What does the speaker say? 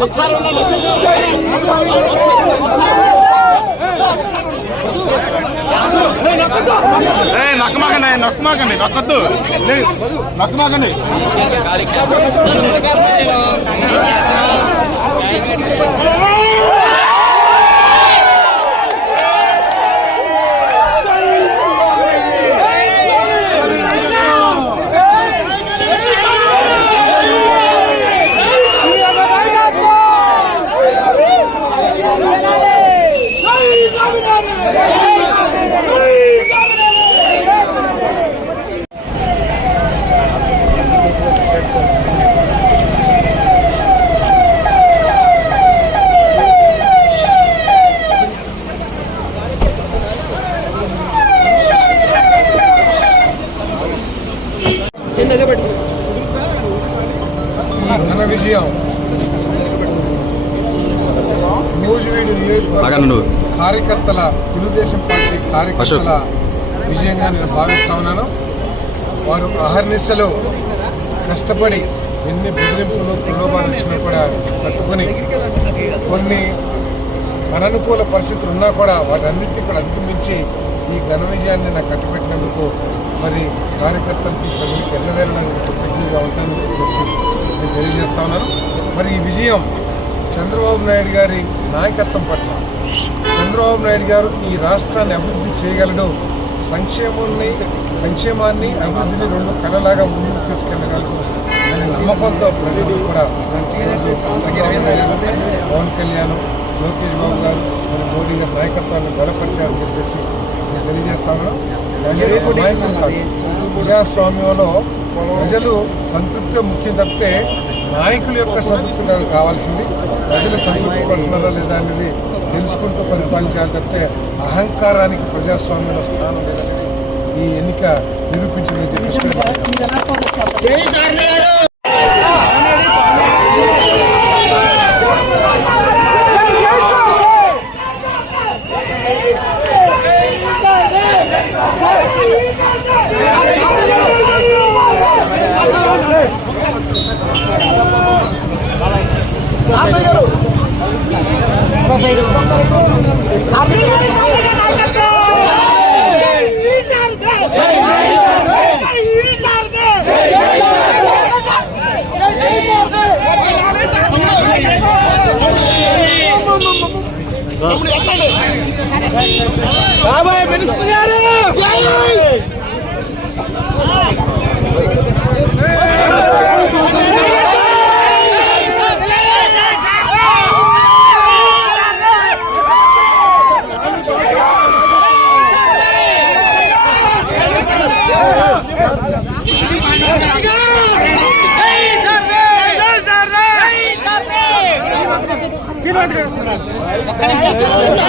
ఒకసారి ఉండండి. ఏ నక్కమాకండి నక్కమాకండి నక్కొద్దు నక్కమాకండి ఈ ఘన విజయం. నియోజకవర్గ. కార్యకర్తల తెలుగుదేశం పార్టీ కార్యకర్తల విజయంగా నేను భావిస్తా ఉన్నాను. వారు అహర్నిశలు కష్టపడి ఎన్ని బెదిరింపులు ప్రలోభాలు వచ్చినా కూడా తట్టుకొని కొన్ని అననుకూల పరిస్థితులు ఉన్నా కూడా వాటన్నిటిని కూడా అధిగమించి ఈ ఘన విజయాన్ని నాకు కట్టుబెట్టినందుకు మరి కార్యకర్తలకి ప్రజలకు ఎన్నవేళ కృతజ్ఞతగా ఉంటానని చెప్పేసి నేను తెలియజేస్తా ఉన్నాను మరి ఈ విజయం చంద్రబాబు నాయుడు గారి నాయకత్వం పట్ల చంద్రబాబు నాయుడు గారు ఈ రాష్ట్రాన్ని అభివృద్ధి చేయగలడు సంక్షేమాన్ని సంక్షేమాన్ని అభివృద్ధిని రెండు కళలాగా ముందుకు తీసుకెళ్ళగలడు అనే నమ్మకంతో ప్రజలు కూడా పవన్ కళ్యాణ్ లోకేష్ బాబు గారు మరి మోడీ గారి నాయకత్వాన్ని బలపరిచారని చెప్పేసి నేను తెలియజేస్తాను. ప్రజాస్వామ్యంలో ప్రజలు సంతృప్తి ముఖ్యం తప్పితే నాయకుల యొక్క సంతృప్తి కావాల్సింది. ప్రజలు సంతృప్తి పడుతున్నారా లేదా అనేది తెలుసుకుంటూ పరిపాలించాలి తప్పితే అహంకారానికి ప్రజాస్వామ్యంలో స్థానం లేదని ఈ ఎన్నిక నిరూపించిందని చెప్పేసి తమ్ముడు ఎత్తండి. గారు Ai, que